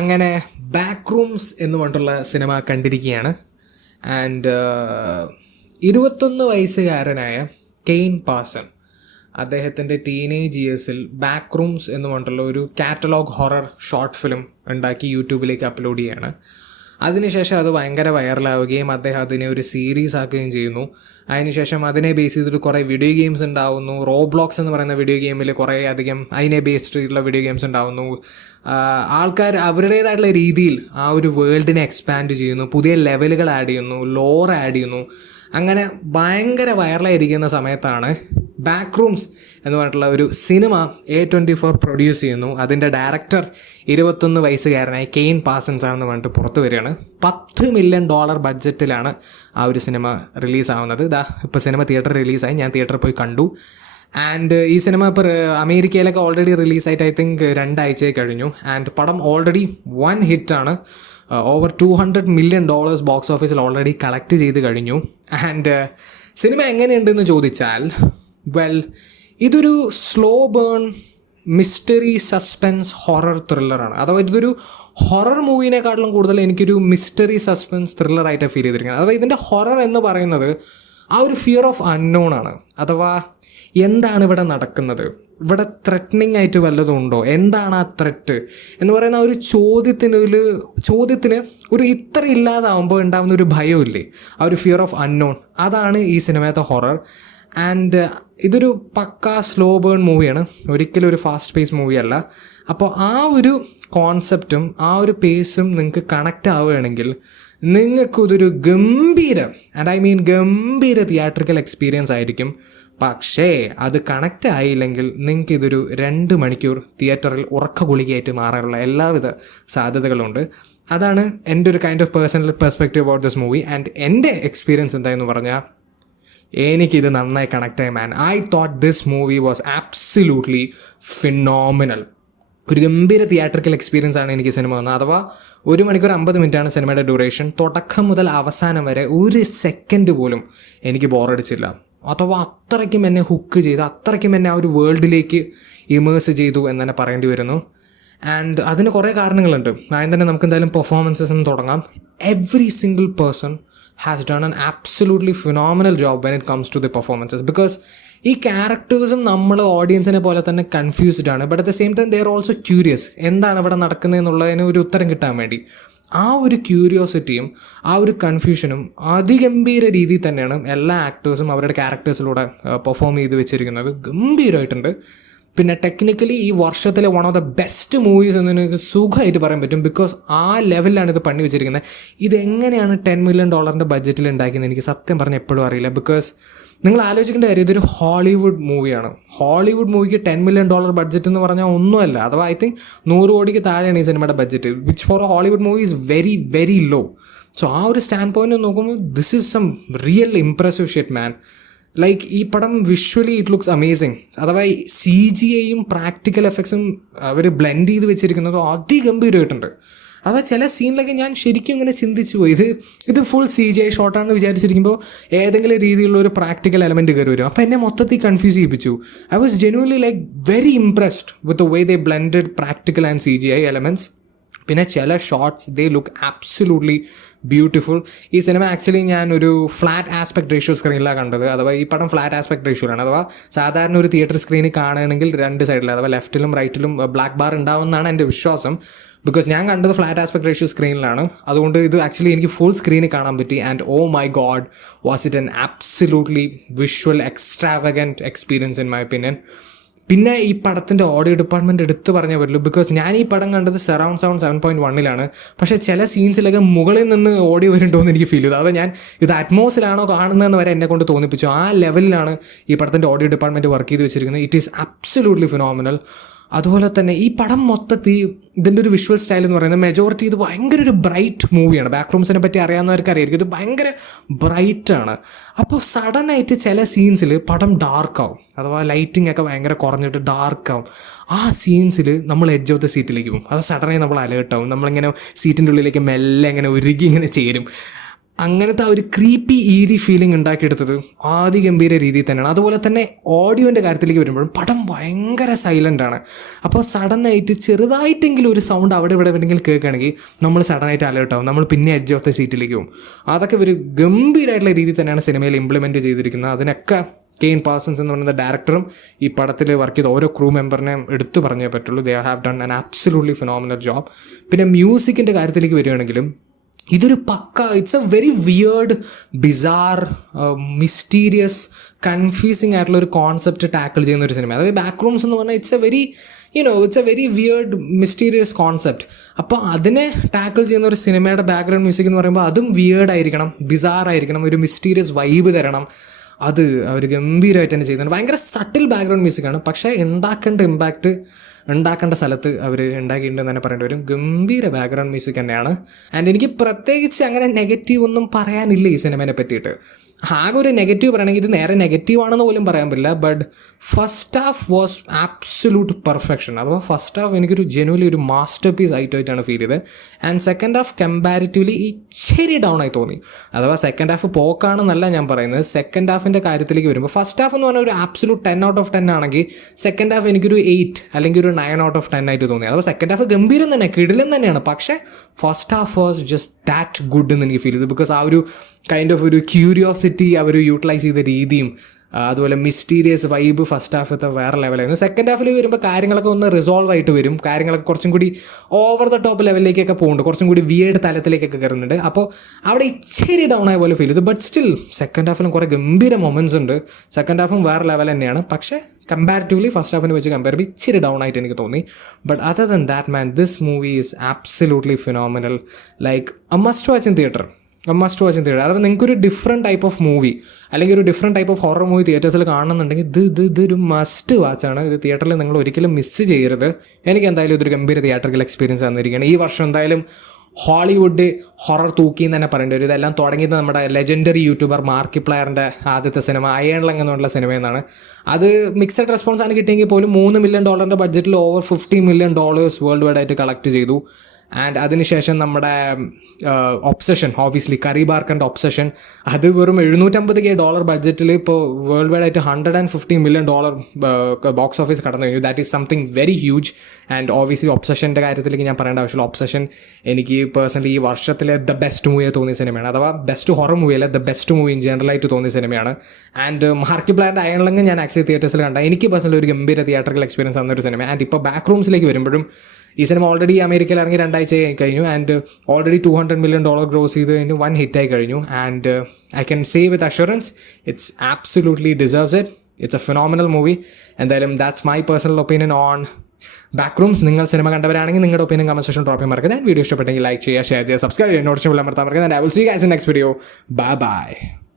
അങ്ങനെ back rooms എന്ന് പറഞ്ഞിട്ടുള്ള സിനിമ കണ്ടിരിക്കുകയാണ്. ആൻഡ് 21 വയസ്സുകാരനായ കെയ്ൻ പാസൺ അദ്ദേഹത്തിൻ്റെ ടീനേജ് ഇയേഴ്സിൽ ബാക്ക് റൂംസ് എന്ന് പറഞ്ഞിട്ടുള്ള ഒരു കാറ്റലോഗ് ഹൊറർ ഷോർട്ട് ഫിലിം ഉണ്ടാക്കി യൂട്യൂബിലേക്ക് അപ്ലോഡ് ചെയ്യുകയാണ്. അതിനുശേഷം അത് ഭയങ്കര വൈറലാവുകയും അദ്ദേഹം അതിനെ ഒരു സീരീസ് ആക്കുകയും ചെയ്യുന്നു. അതിനുശേഷം അതിനെ ബേസ് ചെയ്തിട്ട് കുറേ വീഡിയോ ഗെയിംസ് ഉണ്ടാവുന്നു. റോബ്ലോക്സ് എന്ന് പറയുന്ന വീഡിയോ ഗെയിമിൽ കുറേ അധികം അതിനെ ബേസ്ഡ് ചെയ്തിട്ടുള്ള വീഡിയോ ഗെയിംസ് ഉണ്ടാവുന്നു. ആൾക്കാർ അവരുടേതായിട്ടുള്ള രീതിയിൽ ആ ഒരു വേൾഡിനെ എക്സ്പാൻഡ് ചെയ്യുന്നു, പുതിയ ലെവലുകൾ ആഡ് ചെയ്യുന്നു, ലോർ ആഡ് ചെയ്യുന്നു. അങ്ങനെ ഭയങ്കര വൈറലായിരിക്കുന്ന സമയത്താണ് ബാക്ക് റൂംസ് എന്ന് പറഞ്ഞിട്ടുള്ള ഒരു സിനിമ A24 പ്രൊഡ്യൂസ് ചെയ്യുന്നു. അതിൻ്റെ ഡയറക്ടർ 21 വയസ്സുകാരനായ കെയ്ൻ പാസൻസ് ആണെന്ന് പറഞ്ഞിട്ട് പുറത്തു വരികയാണ്. $10 മില്യൺ ബഡ്ജറ്റിലാണ് ആ ഒരു സിനിമ റിലീസാവുന്നത്. ഇപ്പോൾ സിനിമ തിയേറ്റർ റിലീസായി, ഞാൻ തിയേറ്ററിൽ പോയി കണ്ടു. ആൻഡ് ഈ സിനിമ ഇപ്പോൾ അമേരിക്കയിലൊക്കെ ഓൾറെഡി റിലീസായിട്ട് I think 2 ആഴ്ചയായി കഴിഞ്ഞു. ആൻഡ് പടം ഓൾറെഡി 1 ഹിറ്റാണ്. ഓവർ $200 മില്യൺ ബോക്സ് ഓഫീസിൽ ഓൾറെഡി കളക്ട് ചെയ്ത് കഴിഞ്ഞു. ആൻഡ് സിനിമ എങ്ങനെയുണ്ടെന്ന് ചോദിച്ചാൽ, ഇതൊരു slow burn mystery suspense horror ത്രില്ലറാണ്. അഥവാ ഇതൊരു ഹൊറർ മൂവിനെക്കാട്ടിലും കൂടുതൽ എനിക്കൊരു മിസ്റ്ററി സസ്പെൻസ് ത്രില്ലറായിട്ടാണ് ഫീൽ ചെയ്തിരിക്കുന്നത്. അഥവാ ഇതിൻ്റെ ഹൊറർ എന്ന് പറയുന്നത് ആ ഒരു ഫിയർ ഓഫ് അൺനോൺ ആണ്. അഥവാ എന്താണ് ഇവിടെ നടക്കുന്നത്, ഇവിടെ ത്രെറ്റനിങ് ആയിട്ട് വല്ലതും ഉണ്ടോ, എന്താണ് ആ ത്രെറ്റ് എന്ന് പറയുന്ന ആ ഒരു ചോദ്യത്തിന് ഒരു ഇത്ര ഇല്ലാതാവുമ്പോൾ ഉണ്ടാകുന്ന ഒരു ഭയമില്ലേ, ആ ഒരു ഫിയർ ഓഫ് അൺനോൺ, അതാണ് ഈ സിനിമയത്തെ ഹൊറർ. ആൻഡ് ഇതൊരു പക്കാ സ്ലോ ബേൺ മൂവിയാണ്, ഒരിക്കലും ഒരു ഫാസ്റ്റ് പേസ് മൂവിയല്ല. അപ്പോൾ ആ ഒരു കോൺസെപ്റ്റും ആ ഒരു പേസും നിങ്ങൾക്ക് കണക്റ്റ് ആവുകയാണെങ്കിൽ നിങ്ങൾക്കിതൊരു ഗംഭീര തിയേറ്ററിക്കൽ എക്സ്പീരിയൻസ് ആയിരിക്കും. പക്ഷേ അത് കണക്റ്റ് ആയില്ലെങ്കിൽ നിങ്ങൾക്ക് ഇതൊരു 2 മണിക്കൂർ തിയേറ്ററിൽ ഉറക്ക ഗുളികയായിട്ട് മാറാനുള്ള എല്ലാവിധ സാധ്യതകളുണ്ട്. അതാണ് എൻ്റെ ഒരു kind of personal perspective about this movie. And എൻ്റെ എക്സ്പീരിയൻസ് എന്തായെന്ന് പറഞ്ഞാൽ, എനിക്കിത് നന്നായി കണക്റ്റായി man. I thought this movie was absolutely phenomenal. ഒരു ഗംഭീര തിയേറ്ററിക്കൽ എക്സ്പീരിയൻസ് ആണ് എനിക്ക് സിനിമ വന്നത്. അഥവാ 1 മണിക്കൂർ 50 മിനിറ്റാണ് സിനിമയുടെ ഡ്യൂറേഷൻ. തുടക്കം മുതൽ അവസാനം വരെ ഒരു സെക്കൻഡ് പോലും എനിക്ക് ബോറടിച്ചില്ല. അഥവാ അത്രയ്ക്കും എന്നെ ഹുക്ക് ചെയ്തു, അത്രയ്ക്കും എന്നെ ആ ഒരു വേൾഡിലേക്ക് ഇമേഴ്സ് ചെയ്തു എന്ന് തന്നെ പറയേണ്ടി വരുന്നു. ആൻഡ് അതിന് കുറേ കാരണങ്ങളുണ്ട്. ആദ്യം തന്നെ നമുക്ക് എന്തായാലും പെർഫോമൻസസ് എന്ന് തുടങ്ങാം. Every single person has done an absolutely phenomenal job when it comes to the performances, because ഈ ക്യാരക്ടേഴ്സും നമ്മൾ ഓഡിയൻസിനെ പോലെ തന്നെ കൺഫ്യൂസ്ഡ് ആണ്. But at the same time they are also curious, എന്താണ് ഇവിടെ നടക്കുന്നതെന്നുള്ളതിന് ഒരു ഉത്തരം കിട്ടാൻ വേണ്ടി. ആ ഒരു ക്യൂരിയോസിറ്റിയും ആ ഒരു കൺഫ്യൂഷനും അതിഗംഭീര രീതിയിൽ തന്നെയാണ് എല്ലാ ആക്ടേഴ്സും അവരുടെ ക്യാരക്ടേഴ്സിലൂടെ പെർഫോം ചെയ്ത് വെച്ചിരിക്കുന്നത്. ഗംഭീരമായിട്ടുണ്ട്. പിന്നെ ടെക്നിക്കലി ഈ വർഷത്തിലെ one of the best movies എന്ന് എനിക്ക് സുഖമായിട്ട് പറയാൻ പറ്റും. ബിക്കോസ് ആ ലെവലിലാണ് ഇത് പണി വെച്ചിരിക്കുന്നത്. ഇതെങ്ങനെയാണ് $10 മില്യൺ ബഡ്ജറ്റിൽ ഉണ്ടാക്കിയെന്ന് എനിക്ക് സത്യം പറഞ്ഞാൽ എപ്പോഴും അറിയില്ല. ബിക്കോസ് നിങ്ങൾ ആലോചിക്കേണ്ട കാര്യം, ഇതൊരു ഹോളിവുഡ് മൂവിയാണ്. ഹോളിവുഡ് മൂവിക്ക് $10 മില്യൺ ബഡ്ജറ്റ് എന്ന് പറഞ്ഞാൽ ഒന്നുമല്ല. അഥവാ I think 100 കോടിക്ക് താഴെയാണ് ഈ സിനിമയുടെ budget, which for a Hollywood movie is very very low. So ആ ഒരു സ്റ്റാൻഡ് പോയിന്റ് നോക്കുമ്പോൾ this is some real impressive shit man. Like ഈ പടം വിഷ്വലി ഇറ്റ് ലുക്സ് അമേസിങ്. അഥവാ CGIയും പ്രാക്ടിക്കൽ എഫക്ട്സും അവർ ബ്ലെൻഡ് ചെയ്ത് വെച്ചിരിക്കുന്നത് അതിഗംഭീരമായിട്ടുണ്ട്. അഥവാ ചില സീനിലൊക്കെ ഞാൻ ശരിക്കും ഇങ്ങനെ ചിന്തിച്ചു പോയി, ഇത് ഫുൾ CGI ഷോട്ടാണെന്ന് വിചാരിച്ചിരിക്കുമ്പോൾ ഏതെങ്കിലും രീതിയിലുള്ള ഒരു പ്രാക്ടിക്കൽ എലമെൻറ്റ് കയറി വരും. അപ്പോൾ എന്നെ മൊത്തത്തിൽ കൺഫ്യൂസ് ചെയ്യിപ്പിച്ചു. I was genuinely like very impressed with the way they blended practical and CGI elements. പിന്നെ ചില shots they look absolutely beautiful. ഈ സിനിമ ആക്ച്വലി ഞാൻ ഒരു ഫ്ലാറ്റ് ആസ്പെക്ട് റേഷ്യോ സ്ക്രീനിലാണ് കണ്ടത്. അഥവാ ഈ പടം ഫ്ലാറ്റ് ആസ്പെക്ട് റേഷ്യോയിലാണ്. അഥവാ സാധാരണ ഒരു തിയേറ്റർ സ്ക്രീനിൽ കാണുകയാണെങ്കിൽ 2 സൈഡിൽ, അഥവാ ലെഫ്റ്റിലും റൈറ്റിലും ബ്ലാക്ക് ബാർ ഉണ്ടാവുമെന്നാണ് എൻ്റെ വിശ്വാസം. ബിക്കോസ് ഞാൻ കണ്ടത് ഫ്ലാറ്റ് ആസ്പെക്ട് റേഷ്യോ സ്ക്രീനിലാണ്. അതുകൊണ്ട് ഇത് ആക്ച്വലി എനിക്ക് ഫുൾ സ്ക്രീനിൽ കാണാൻ പറ്റി. And oh my God, was it an absolutely visual extravagant experience in my opinion. പിന്നെ ഈ പടത്തിൻ്റെ ഓഡിയോ ഡിപ്പാർട്ട്മെൻറ്റ് എടുത്ത് പറഞ്ഞേ പറ്റുള്ളൂ. ബിക്കോസ് ഞാൻ ഈ പടം കണ്ടത് സറൗണ്ട് സൗണ്ട് 7.1 പക്ഷേ ചില സീൻസിലൊക്കെ മുകളിൽ നിന്ന് ഓഡിയോ വരുന്നുണ്ടോ എന്ന് എനിക്ക് ഫീൽ ചെയ്തു. അത് ഞാൻ ഇത് അറ്റ്മോസിലാണോ കാണുന്നതെന്ന് വരെ എന്നെ കൊണ്ട് തോന്നിപ്പിച്ചു. ആ ലെവലിലാണ് ഈ പടത്തിൻ്റെ ഓഡിയോ ഡിപ്പാർട്ട്മെൻറ്റ് വർക്ക് ചെയ്ത് വെച്ചിരിക്കുന്നത്. It is absolutely phenomenal. അതുപോലെ തന്നെ ഈ പടം മൊത്തത്തിൽ ഇതിൻ്റെ ഒരു വിഷ്വൽ സ്റ്റൈൽ എന്ന് പറയുന്നത് മെജോറിറ്റി ഇത് ഭയങ്കര ഒരു ബ്രൈറ്റ് മൂവിയാണ്. ബാക്ക് റൂംസിനെ പറ്റി അറിയാവുന്നവർക്ക് അറിയായിരിക്കും, ഇത് ഭയങ്കര ബ്രൈറ്റാണ്. അപ്പോൾ സഡനായിട്ട് ചില സീൻസിൽ പടം ഡാർക്കാവും. അഥവാ ലൈറ്റിംഗ് ഒക്കെ ഭയങ്കര കുറഞ്ഞിട്ട് ഡാർക്കാവും. ആ സീൻസിൽ നമ്മൾ എഡ്ജ് ഓഫ് ദ സീറ്റിലേക്ക് പോകും. അത് സഡനായി നമ്മൾ അലേർട്ടാവും. നമ്മളിങ്ങനെ സീറ്റിൻ്റെ ഉള്ളിലേക്ക് മെല്ലെ ഇങ്ങനെ ഉരുകി ഇങ്ങനെ ചേരും. അങ്ങനത്തെ ആ ഒരു ക്രീപ്പി ഈരി ഫീലിംഗ് ഉണ്ടാക്കിയെടുത്തത് ആദിഗംഭീര രീതിയിൽ തന്നെയാണ്. അതുപോലെ തന്നെ ഓഡിയോൻ്റെ കാര്യത്തിലേക്ക് വരുമ്പോഴും പടം ഭയങ്കര സൈലൻ്റ് ആണ്. അപ്പോൾ സഡനായിട്ട് ചെറുതായിട്ടെങ്കിലും ഒരു സൗണ്ട് അവിടെ ഇവിടെ എവിടെയെങ്കിലും കേൾക്കുകയാണെങ്കിൽ നമ്മൾ സഡനായിട്ട് അലേർട്ട് ആവും, നമ്മൾ പിന്നെ എഡ്ജ് ഓഫ് ദ സീറ്റിലേക്ക് പോകും. അതൊക്കെ ഒരു ഗംഭീരമായിട്ടുള്ള രീതിയിൽ തന്നെയാണ് സിനിമയിൽ ഇംപ്ലിമെൻറ്റ് ചെയ്തിരിക്കുന്നത്. അതിനൊക്കെ കെയ്ൻ പാഴ്സൺസ് എന്ന് പറയുന്ന ഡയറക്ടറും ഈ പടത്തിൽ വർക്ക് ചെയ്ത ഓരോ ക്രൂ മെമ്പറിനെയും എടുത്തു പറഞ്ഞേ പറ്റുള്ളൂ. They have done an absolutely phenomenal job. പിന്നെ മ്യൂസിക്കിൻ്റെ കാര്യത്തിലേക്ക് വരികയാണെങ്കിലും ഇതൊരു it's A very weird, ബിസാർ, mysterious, confusing ആയിട്ടുള്ള ഒരു കോൺസെപ്റ്റ് ടാക്കിൾ ചെയ്യുന്ന ഒരു സിനിമ. അതായത് ബാക്ക് റൂംസ് എന്ന് പറഞ്ഞാൽ it's A very weird, mysterious concept. അപ്പോൾ അതിനെ ടാക്കിൾ ചെയ്യുന്ന ഒരു സിനിമയുടെ ബാക്ക്ഗ്രൗണ്ട് മ്യൂസിക് എന്ന് പറയുമ്പോൾ അതും വിയേർഡ് ആയിരിക്കണം, ബിസാർ ആയിരിക്കണം, ഒരു മിസ്റ്റീരിയസ് വൈബ് തരണം. അത് അവർ ഗംഭീരമായിട്ട് തന്നെ ചെയ്യുന്നുണ്ട്. ഭയങ്കര സട്ടിൽ ബാക്ക്ഗ്രൗണ്ട് മ്യൂസിക്കാണ്, പക്ഷേ ഉണ്ടാക്കേണ്ട സ്ഥലത്ത് അവർ ഉണ്ടാക്കിയിട്ടുണ്ടെന്ന് തന്നെ പറയേണ്ടി വരും. ഗംഭീര ബാക്ക്ഗ്രൗണ്ട് മ്യൂസിക് തന്നെയാണ്. ആൻഡ് എനിക്ക് പ്രത്യേകിച്ച് അങ്ങനെ നെഗറ്റീവ് ഒന്നും പറയാനില്ല ഈ സിനിമയെ പറ്റിയിട്ട്. ആകെ ഒരു നെഗറ്റീവ് പറയണമെങ്കിൽ ഇത് നേരെ നെഗറ്റീവ് ആണെന്ന് പോലും പറയാൻ പറ്റില്ല. But first half was absolute perfection. അഥവാ ഫസ്റ്റ് ഹാഫ് എനിക്കൊരു ജെനുവലി ഒരു മാസ്റ്റർ പീസ് ആയിട്ടാണ് ഫീൽ ചെയ്തത്. ആൻഡ് സെക്കൻഡ് ഹാഫ് കമ്പാരിറ്റീവ്ലി ഇച്ചിരി ഡൗൺ ആയി തോന്നി. അഥവാ സെക്കൻഡ് ഹാഫ് പോക്കാണെന്നല്ല ഞാൻ പറയുന്നത്. സെക്കൻഡ് ഹാഫിൻ്റെ കാര്യത്തിലേക്ക് വരുമ്പോൾ ഫസ്റ്റ് ഹാഫ് എന്ന് പറഞ്ഞാൽ ഒരു ആബ്സല്യൂട്ട് 10 out of 10 ആണെങ്കിൽ സെക്കൻഡ് ഹാഫ് എനിക്കൊരു 8 അല്ലെങ്കിൽ ഒരു 9 out of 10 ആയിട്ട് തോന്നി. അഥവാ സെക്കൻഡ് ഹാഫ് ഗംഭീരം തന്നെ, കിടിലം തന്നെയാണ്. പക്ഷേ first half was just that good എന്ന് എനിക്ക് ഫീൽ ചെയ്തു. ബിക്കോസ് ആ ഒരു കൈൻഡ് ഓഫ് ഒരു ക്യൂരിയോസിറ്റി അവർ യൂട്ടിലൈസ് ചെയ്ത രീതിയും അതുപോലെ മിസ്റ്റീരിയസ് വൈബ് ഫസ്റ്റ് ഹാഫത്തെ വേറെ ലെവലായിരുന്നു. സെക്കൻഡ് ഹാഫിൽ വരുമ്പോൾ കാര്യങ്ങളൊക്കെ ഒന്ന് റിസോൾവ് ആയിട്ട് വരും. കാര്യങ്ങളൊക്കെ കുറച്ചും കൂടി ഓവർ ദ ടോപ്പ് ലെവലിലേക്കൊക്കെ പോകുന്നുണ്ട്, കുറച്ചും കൂടി വിയേർഡ് തലത്തിലേക്കൊക്കെ കയറുന്നുണ്ട്. അപ്പോൾ അവിടെ ഇച്ചിരി ഡൗൺ ആയ പോലെ ഫീൽ ചെയ്തു. ബട്ട് സ്റ്റിൽ സെക്കൻഡ് ഹാഫിലും കുറേ ഗംഭീര മൊമെൻറ്റ്സ് ഉണ്ട്. സെക്കൻഡ് ഹാഫും വേറെ ലെവൽ തന്നെയാണ്. പക്ഷേ കമ്പാരിറ്റീവ്ലി ഫസ്റ്റ് ഹാഫിനെ വെച്ച് കമ്പയർ ചെയ്യുമ്പോൾ ഇച്ചിരി ഡൗൺ ആയിട്ട് എനിക്ക് തോന്നി. But other than that man, this movie is absolutely phenomenal. Like a must watch in theatre. അഥവാ നിങ്ങൾക്കൊരു ഡിഫറെൻറ്റ് ടൈപ്പ് ഓഫ് മൂവി അല്ലെങ്കിൽ ഒരു different type of horror movie തിയേറ്റേഴ്സിൽ കാണുന്നുണ്ടെങ്കിൽ ഇതൊരു മസ്റ്റ് വാച്ചാണ്. ഇത് തിയേറ്ററിൽ നിങ്ങൾ ഒരിക്കലും മിസ് ചെയ്യരുത്. എനിക്ക് എന്തായാലും ഇതൊരു ഗംഭീര തിയേറ്ററിക്കൽ എക്സ്പീരിയൻസ് തന്നിരിക്കുകയാണ്. ഈ വർഷം എന്തായാലും ഹോളിവുഡ് ഹൊറർ തൂക്കി എന്ന് തന്നെ പറയേണ്ടി വരും. ഇതെല്ലാം തുടങ്ങിയത് നമ്മുടെ ലെജൻഡറി യൂട്യൂബർ മാർക്കിപ്ലയറിൻ്റെ ആദ്യത്തെ സിനിമ അയൺ ലങ് എന്നുള്ള സിനിമയെന്നാണ്. അത് മിക്സഡ് റെസ്പോൺസ് ആണ് കിട്ടിയെങ്കിൽ പോലും $3 million ബഡ്ജറ്റിൽ ഓവർ $50 million വേൾഡ് വൈഡ് ആയിട്ട് കളക്ട് ചെയ്തു. ആൻഡ് അതിനുശേഷം നമ്മുടെ ഒബ്സഷൻ, ഓബിയസ്ലി കറി ബാർക്കറിൻ്റെ ഒബ്സഷൻ, അത് വെറും $750K ബഡ്ജറ്റിൽ ഇപ്പോൾ വേൾഡ് വൈഡ് ആയിട്ട് $150 million ബോക്സ് ഓഫീസ് കടന്നു കഴിഞ്ഞു. That is something very huge. And obviously ഒബ്സഷൻ്റെ കാര്യത്തിലേക്ക് ഞാൻ പറയേണ്ട ആവശ്യമില്ല. ഒബ്സഷൻ എനിക്ക് പേഴ്സണലി ഈ വർഷത്തിലെ ദ ബെസ്റ്റ് മൂവിയെ തോന്നിയ സിനിമയാണ്. അഥവാ ബെസ്റ്റ് ഹൊറർ മൂവിയല്ല, ദ ബെസ്റ്റ് മൂവി ഇൻ ജനറലായിട്ട് തോന്നിയ സിനിമയാണ്. ആൻഡ് മാർക്കിപ്ലയറിൻ്റെ അയൺ ലങ് ഞാൻ ആക്ച്വലി തിയേറ്റേഴ്സിൽ കണ്ട എനിക്ക് പേഴ്സണലി ഒരു ഗംഭീര തിയേറ്ററിക്കൽ എക്സ്പീരിയൻസ് തന്നൊരു സിനിമ. ആൻഡ് ഇപ്പോൾ ബാക്ക് റൂംസിലേക്ക് വരുമ്പോഴും ഈ സിനിമ ഓൾറെഡി അമേരിക്കയിൽ ഇറങ്ങി 2 ആഴ്ച കഴിഞ്ഞു. ആൻഡ് ഓൾറെഡി $200 million ഗ്രോസ് ചെയ്ത് കഴിഞ്ഞു, 1 ഹിറ്റായി കഴിഞ്ഞു. And I can say with assurance it's absolutely deserves it. It's a phenomenal movie. എന്തായാലും that's my personal opinion on back rooms. നിങ്ങൾ സിനിമ കണ്ടവരാണെങ്കിൽ നിങ്ങളുടെ ഒപ്പീനിയൻ കമന്റ് സെക്ഷൻ ഡ്രോപ്പ് ചെയ്യാൻ മറക്കരുത്. വീഡിയോ ഇഷ്ടപ്പെട്ടെങ്കിൽ ലൈക്ക് ചെയ്യുക, ഷെയർ ചെയ്യുക, സബ്സ്ക്രൈബ് ചെയ്യുക, നോട്ടിഫിക്കേഷൻ ബെൽ അമർത്താൻ മറക്കരുത്. I will see you guys in next video. Bye by.